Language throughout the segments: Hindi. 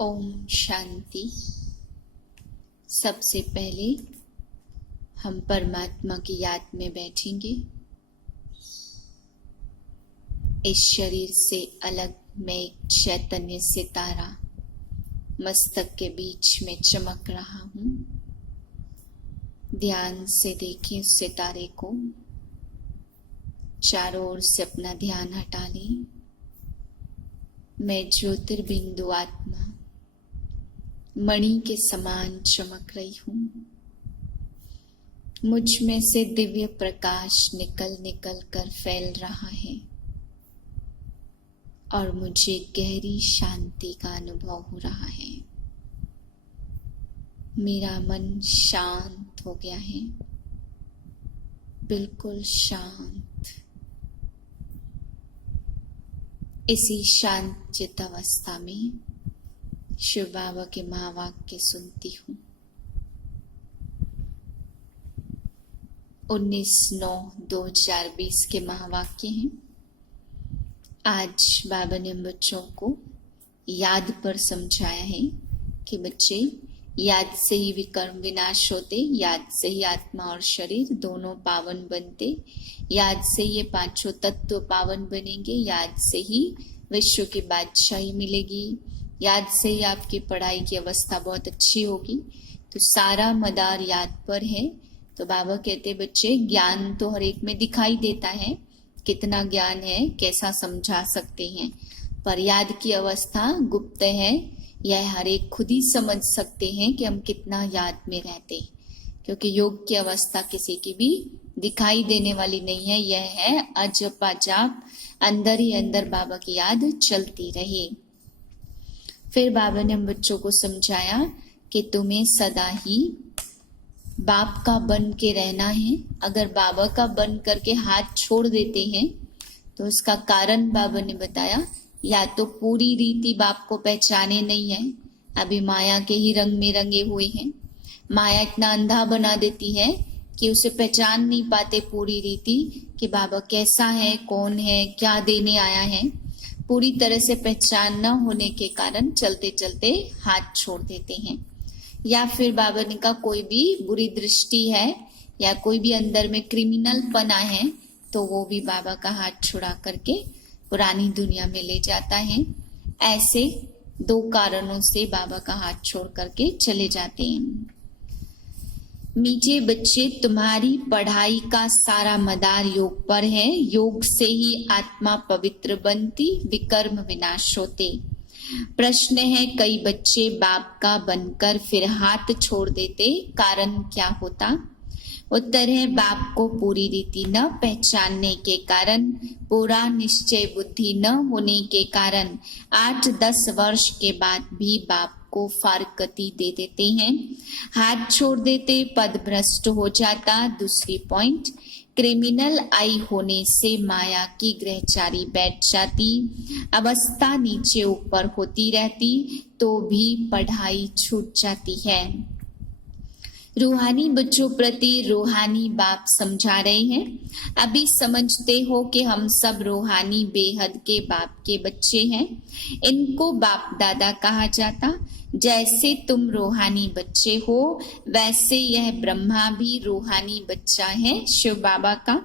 ओम शांति। सबसे पहले हम परमात्मा की याद में बैठेंगे। इस शरीर से अलग मैं एक चैतन्य सितारा मस्तक के बीच में चमक रहा हूँ। ध्यान से देखें उस सितारे को। चारों ओर से अपना ध्यान हटा लें। मैं ज्योतिर्बिंदु आत्मा मणि के समान चमक रही हूँ। मुझ में से दिव्य प्रकाश निकल निकल कर फैल रहा है और मुझे गहरी शांति का अनुभव हो रहा है। मेरा मन शांत हो गया है, बिल्कुल शांत। इसी शांत चित्त अवस्था में शिव बाबा के महावाक्य सुनती हूँ। 19/9/2020 के महावाक्य हैं। आज बाबा ने बच्चों को याद पर समझाया है कि बच्चे, याद से ही विकर्म विनाश होते, याद से ही आत्मा और शरीर दोनों पावन बनते, याद से ये पांचों तत्व पावन बनेंगे, याद से ही विश्व की बादशाही मिलेगी, याद से ही आपकी पढ़ाई की अवस्था बहुत अच्छी होगी। तो सारा मदार याद पर है। तो बाबा कहते बच्चे, ज्ञान तो हर एक में दिखाई देता है, कितना ज्ञान है, कैसा समझा सकते हैं, पर याद की अवस्था गुप्त है। यह हर एक खुद ही समझ सकते हैं कि हम कितना याद में रहते, क्योंकि योग की अवस्था किसी की भी दिखाई देने वाली नहीं है। यह है अजप अजाप, अंदर ही अंदर बाबा की याद चलती रहे। फिर बाबा ने हम बच्चों को समझाया कि तुम्हें सदा ही बाप का बन के रहना है। अगर बाबा का बन करके हाथ छोड़ देते हैं तो उसका कारण बाबा ने बताया, या तो पूरी रीति बाप को पहचाने नहीं है, अभी माया के ही रंग में रंगे हुए हैं। माया इतना अंधा बना देती है कि उसे पहचान नहीं पाते पूरी रीति कि बाबा कैसा है, कौन है, क्या देने आया है। पूरी तरह से पहचान न होने के कारण चलते चलते हाथ छोड़ देते हैं। या फिर बाबा ने कहा कोई भी बुरी दृष्टि है या कोई भी अंदर में क्रिमिनल पना है तो वो भी बाबा का हाथ छुड़ा करके पुरानी दुनिया में ले जाता है। ऐसे दो कारणों से बाबा का हाथ छोड़ करके चले जाते हैं। मीठे बच्चे, तुम्हारी पढ़ाई का सारा मदार योग पर है। योग से ही आत्मा पवित्र बनती, विकर्म विनाश होते। प्रश्न है, कई बच्चे बाप का बनकर फिर हाथ छोड़ देते, कारण क्या होता? उत्तर है, बाप को पूरी रीति न पहचानने के कारण, पूरा निश्चय बुद्धि न होने के कारण 8-10 वर्ष के बाद भी बाप को फारकती दे देते हैं, हाथ छोड़ देते, पद भ्रष्ट हो जाता। दूसरी पॉइंट, क्रिमिनल आई होने से माया की ग्रहचारी बैठ जाती, अवस्था नीचे ऊपर होती रहती तो भी पढ़ाई छूट जाती है। रूहानी बच्चों प्रति रूहानी बाप समझा रहे हैं। अभी समझते हो कि हम सब रूहानी बेहद के बाप के बच्चे हैं। इनको बाप दादा कहा जाता। जैसे तुम रूहानी बच्चे हो वैसे यह ब्रह्मा भी रूहानी बच्चा है शिव बाबा का।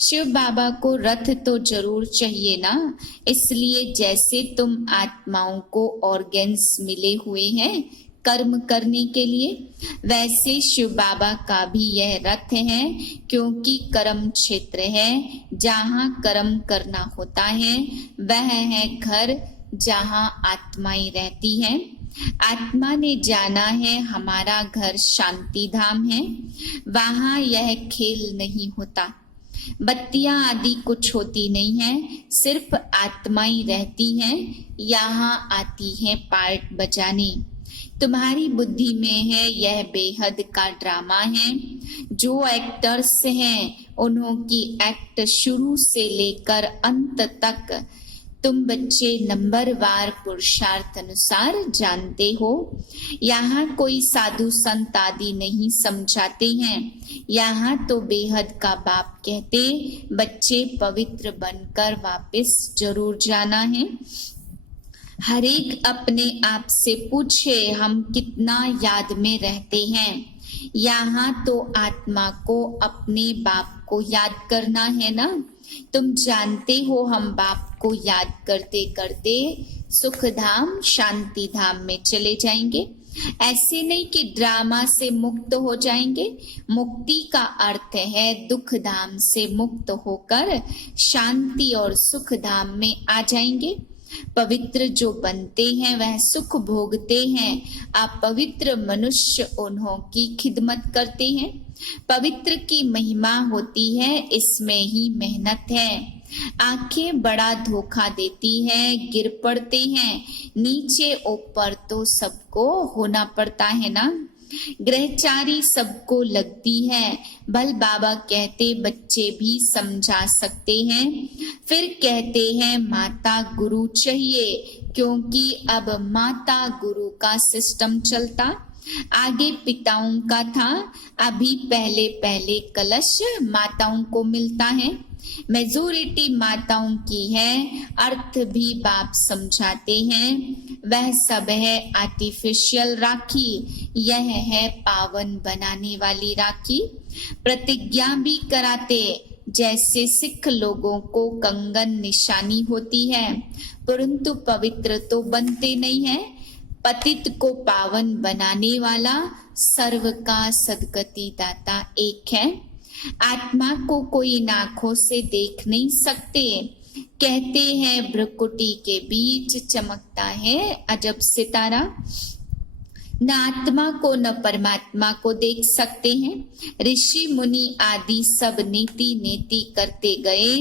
शिव बाबा को रथ तो जरूर चाहिए ना, इसलिए जैसे तुम आत्माओं को ऑर्गन्स मिले हुए हैं कर्म करने के लिए, वैसे शिव बाबा का भी यह रथ है, क्योंकि कर्म क्षेत्र है जहाँ कर्म करना होता है। वह है घर जहाँ आत्माएं रहती हैं। आत्मा ने जाना है हमारा घर शांति धाम है, वहाँ यह खेल नहीं होता, बत्तियां आदि कुछ होती नहीं है, सिर्फ आत्माएं रहती हैं। यहाँ आती हैं पार्ट बजाने। तुम्हारी बुद्धि में है यह बेहद का ड्रामा है। जो एक्टर्स हैं उन्हों की एक्ट शुरू से लेकर अंत तक तुम बच्चे नंबरवार पुरुषार्थ अनुसार जानते हो। यहाँ कोई साधु संत आदि नहीं समझाते हैं, यहाँ तो बेहद का बाप कहते बच्चे पवित्र बनकर वापस जरूर जाना है। हर एक अपने आप से पूछे हम कितना याद में रहते हैं। यहाँ तो आत्मा को अपने बाप को याद करना है ना। तुम जानते हो हम बाप को याद करते करते सुख धाम शांति धाम में चले जाएंगे। ऐसे नहीं कि ड्रामा से मुक्त हो जाएंगे। मुक्ति का अर्थ है दुख धाम से मुक्त होकर शांति और सुख धाम में आ जाएंगे। पवित्र जो बनते हैं वह सुख भोगते हैं। अपवित्र मनुष्य उन्हों की खिदमत करते हैं। पवित्र की महिमा होती है, इसमें ही मेहनत है। आंखें बड़ा धोखा देती है, गिर पड़ते हैं। नीचे ऊपर तो सबको होना पड़ता है ना। ग्रहचारी सबको लगती है। भल बाबा कहते बच्चे भी समझा सकते हैं। फिर कहते हैं माता गुरु चाहिए, क्योंकि अब माता गुरु का सिस्टम चलता। आगे पिताओं का था, अभी पहले पहले कलश माताओं को मिलता है। मेजोरिटी माताओं की है। अर्थ भी बाप समझाते हैं। वह सब है आर्टिफिशियल राखी, यह है पावन बनाने वाली राखी। प्रतिज्ञा भी कराते, जैसे सिख लोगों को कंगन निशानी होती है, परंतु पवित्र तो बनते नहीं है। पतित को पावन बनाने वाला सर्व का सदगति दाता एक है। आत्मा को कोई नाखों से देख नहीं सकते। कहते हैं भ्रुकुटी के बीच चमकता है अजब सितारा। न आत्मा को न परमात्मा को देख सकते हैं। ऋषि मुनि आदि सब नीति नेति करते गए।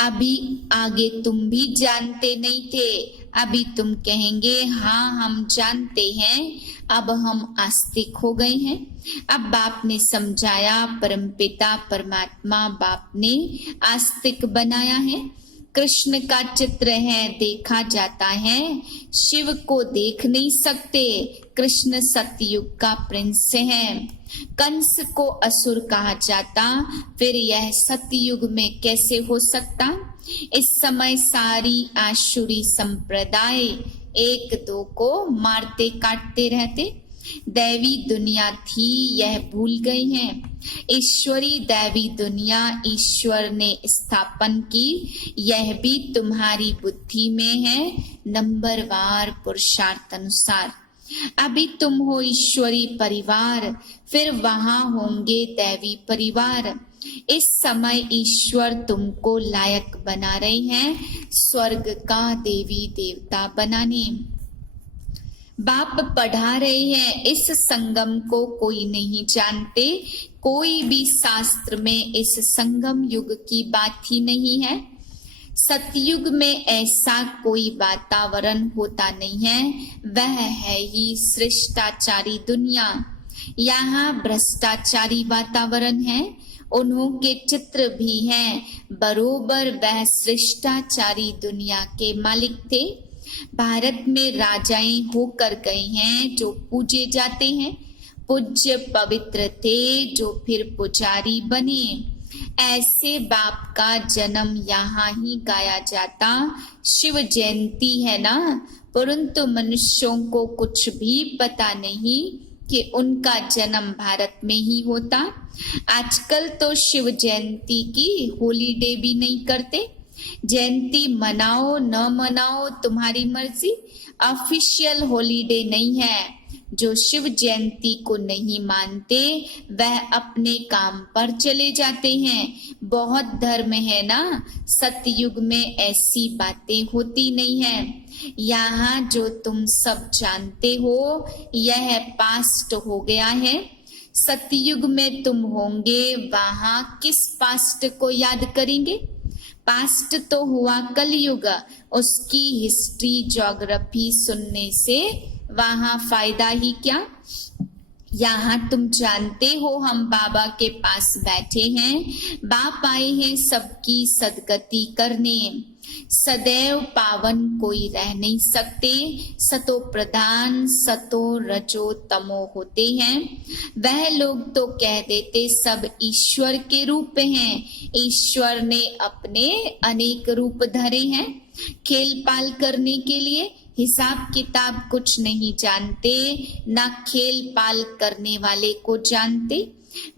अभी आगे तुम भी जानते नहीं थे, अभी तुम कहेंगे हाँ हम जानते हैं। अब हम आस्तिक हो गए हैं। अब बाप ने समझाया, परमपिता परमात्मा बाप ने आस्तिक बनाया है। कृष्ण का चित्र है, देखा जाता है। शिव को देख नहीं सकते। कृष्ण सतयुग का प्रिंस है। कंस को असुर कहा जाता, फिर यह सतयुग में कैसे हो सकता। इस समय सारी आसुरी संप्रदाय एक दो को मारते काटते रहते। दैवी दुनिया थी, यह भूल गई हैं। ईश्वरी दैवी दुनिया ईश्वर ने स्थापन की, यह भी तुम्हारी बुद्धि में है। नंबरवार पुरुषार्थ अनुसार अभी तुम हो ईश्वरी परिवार, फिर वहां होंगे दैवी परिवार। इस समय ईश्वर तुमको लायक बना रहे हैं स्वर्ग का देवी देवता बनाने। बाप पढ़ा रहे हैं, इस संगम को कोई नहीं जानते। कोई भी शास्त्र में इस संगम युग की बात ही नहीं है। सतयुग में ऐसा कोई वातावरण होता नहीं है, वह है ही शिष्टाचारी दुनिया। यहाँ भ्रष्टाचारी वातावरण है। उन्हों के चित्र भी हैं, बरोबर वह शिष्टाचारी दुनिया के मालिक थे। भारत में राजाएं होकर गए हैं जो पूजे जाते हैं। पूज्य पवित्र थे जो फिर पुजारी बने। ऐसे बाप का जन्म यहाँ ही गाया जाता। शिव जयंती है ना, परंतु मनुष्यों को कुछ भी पता नहीं कि उनका जन्म भारत में ही होता। आजकल तो शिव जयंती की हॉलीडे भी नहीं करते। जयंती मनाओ न मनाओ तुम्हारी मर्जी, ऑफिशियल हॉलीडे नहीं है। जो शिव जयंती को नहीं मानते वह अपने काम पर चले जाते हैं। बहुत धर्म है ना, सतयुग में ऐसी बातें होती नहीं है। यहाँ जो तुम सब जानते हो यह पास्ट हो गया है। सतयुग में तुम होंगे, वहां किस पास्ट को याद करेंगे। पास्ट तो हुआ कलयुग, उसकी हिस्ट्री ज्योग्राफी सुनने से वहां फायदा ही क्या। यहाँ तुम जानते हो हम बाबा के पास बैठे हैं। बाप आए हैं सबकी सदगति करने। सदैव पावन कोई रह नहीं सकते। सतो प्रधान सतो रजो तमो होते हैं। वह लोग तो कह देते सब ईश्वर के रूप हैं। ईश्वर ने अपने अनेक रूप धरे हैं। खेल पाल करने के लिए हिसाब किताब कुछ नहीं जानते, ना खेल पाल करने वाले को जानते।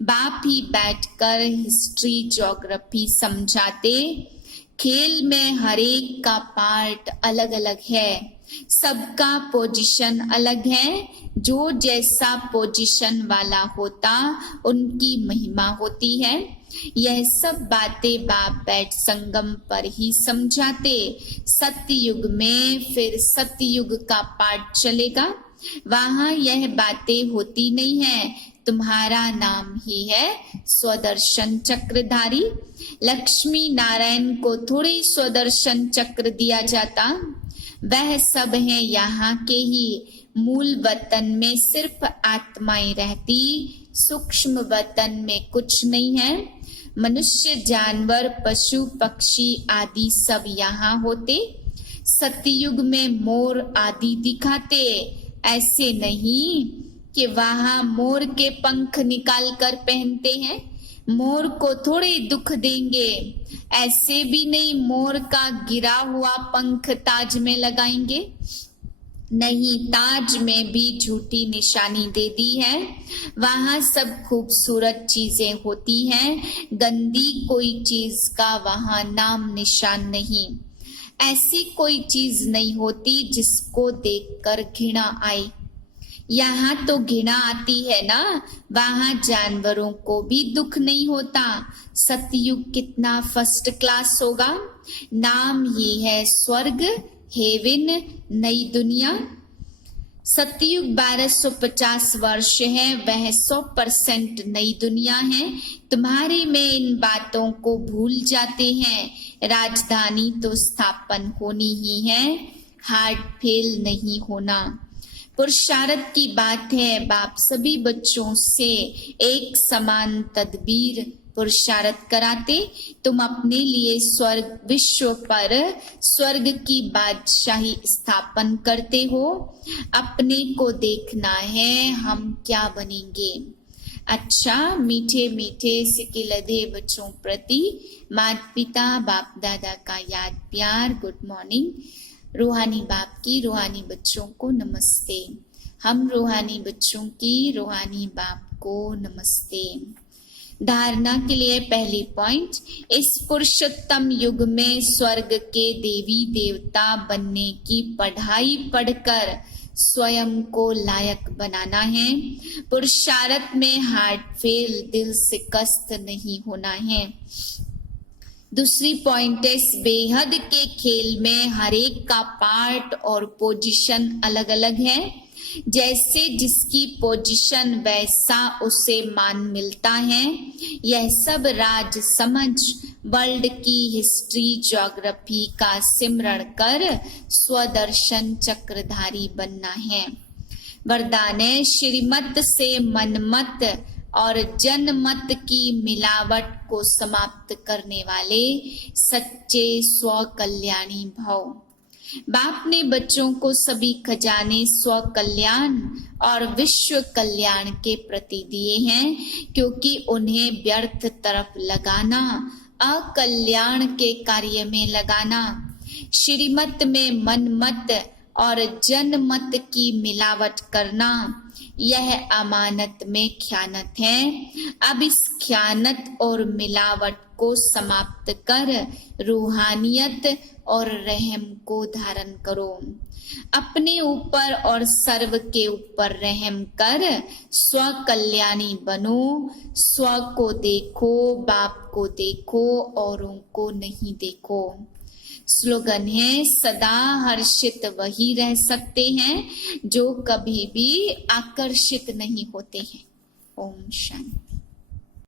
बाप ही बैठकर हिस्ट्री ज्योग्राफी समझाते। खेल में हर एक का पार्ट अलग अलग है, सबका पोजीशन अलग है। जो जैसा पोजीशन वाला होता उनकी महिमा होती है। यह सब बातें बाप बैठ संगम पर ही समझाते। सतयुग में फिर सतयुग का पाठ चलेगा, वहां यह बातें होती नहीं है। तुम्हारा नाम ही है स्वदर्शन चक्रधारी। लक्ष्मी नारायण को थोड़ी स्वदर्शन चक्र दिया जाता, वह सब है यहाँ के ही। मूल वतन में सिर्फ आत्माएं रहती, सूक्ष्म वतन में कुछ नहीं है। मनुष्य, जानवर, पशु, पक्षी आदि सब यहाँ होते। सतयुग में मोर आदि दिखाते। ऐसे नहीं कि वहां मोर के पंख निकाल कर पहनते हैं, मोर को थोड़े दुख देंगे। ऐसे भी नहीं मोर का गिरा हुआ पंख ताज में लगाएंगे, नहीं, ताज में भी झूठी निशानी दे दी है। वहां सब खूबसूरत चीजें होती हैं, गंदी कोई चीज का वहां नाम निशान नहीं। ऐसी कोई चीज नहीं होती जिसको देखकर घृणा आए। यहाँ तो घृणा आती है ना, वहां जानवरों को भी दुख नहीं होता। सतयुग कितना फर्स्ट क्लास होगा। नाम ही है स्वर्ग, हेवन, नई दुनिया। सतयुग 1250 वर्ष है, वह 100% नई दुनिया है। तुम्हारे में इन बातों को भूल जाते हैं। राजधानी तो स्थापन होनी ही है, हार्ट फेल नहीं होना। पुरुषार्थ की बात है। बाप सभी बच्चों से एक समान तदबीर पुरुषार्थ कराते। तुम अपने लिए स्वर्ग, विश्व पर स्वर्ग की बादशाही स्थापन करते हो। अपने को देखना है हम क्या बनेंगे। अच्छा, मीठे मीठे सिकिलधे बच्चों प्रति माता पिता बाप दादा का याद प्यार, गुड मॉर्निंग। रूहानी बाप की रूहानी बच्चों को नमस्ते। हम रूहानी बच्चों की रूहानी बाप को नमस्ते। धारणा के लिए पहली पॉइंट, इस पुरुषोत्तम युग में स्वर्ग के देवी देवता बनने की पढ़ाई पढ़कर स्वयं को लायक बनाना है। पुरुषार्थ में हार्ट फेल, दिल शिकस्त नहीं होना है। दूसरी पॉइंट है, इस बेहद के खेल में हर एक का पार्ट और पोजीशन अलग अलग है। जैसे जिसकी पोजीशन वैसा उसे मान मिलता है। यह सब राज समझ वर्ल्ड की हिस्ट्री ज्योग्राफी का सिमरण कर स्वदर्शन चक्रधारी बनना है। वरदान है, श्रीमत से मनमत और जनमत की मिलावट को समाप्त करने वाले सच्चे स्व कल्याणी भव। बाप ने बच्चों को सभी खजाने स्व कल्याण और विश्व कल्याण के प्रति दिए हैं, क्योंकि उन्हें व्यर्थ तरफ लगाना, अकल्याण के कार्य में लगाना, श्रीमत में मनमत और जनमत की मिलावट करना, यह अमानत में ख्यानत है। अब इस ख्यानत और मिलावट को समाप्त कर रूहानियत और रहम को धारण करो। अपने ऊपर और सर्व के ऊपर रहम कर स्व कल्याणी बनो। स्व को देखो, बाप को देखो, औरों को नहीं देखो। स्लोगन है, सदा हर्षित वही रह सकते हैं जो कभी भी आकर्षित नहीं होते हैं। ओम शांति।